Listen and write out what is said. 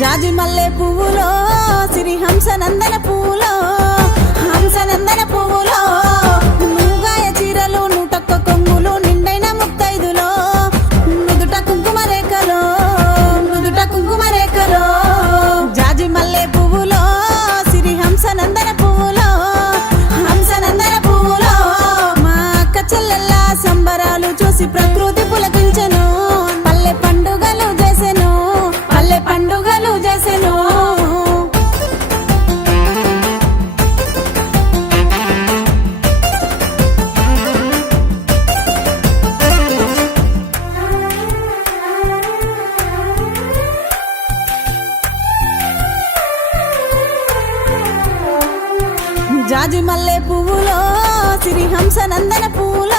జాజి మల్లె పువ్వులో సిరి హంసనందన పువ్వులో హంసనందన పువ్వులో మూగాయ చీరలు నూటొక్క కొంగులు నిండైన ముత్తైదులో నుదుట కుంకుమ రేఖలో నుదుట కుంకుమ రేఖలో జాజి మల్లె పువ్వులో సిరి హంసనందన పువ్వులో హంసనందన పువ్వులో మా అక్క చెల్లెల్ల సంబరాలు చూసి ప్రకృతి పులకించెను పల్లె పండుగలు చేసెను పల్లె పండుగలు చేసెను జాజి మల్లె పువ్వులో సిరి హంసనందన పువ్వులో